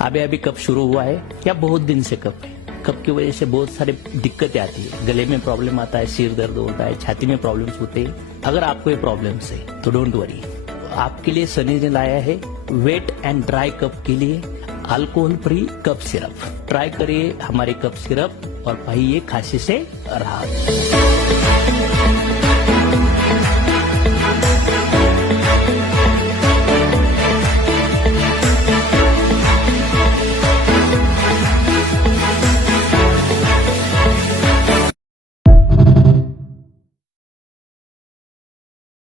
अभी अभी कफ शुरू हुआ है या बहुत दिन से कफ है, कफ की वजह से बहुत सारी दिक्कतें आती है, गले में प्रॉब्लम आता है, सिर दर्द होता है, छाती में प्रॉब्लम्स होते हैं। अगर आपको ये प्रॉब्लम्स है तो डोंट वरी, आपके लिए सनी ने लाया है वेट एंड ड्राई कफ के लिए alcohol free cough syrup. Try करिए हमारे कफ सिरप और पाइए खांसी से राहत।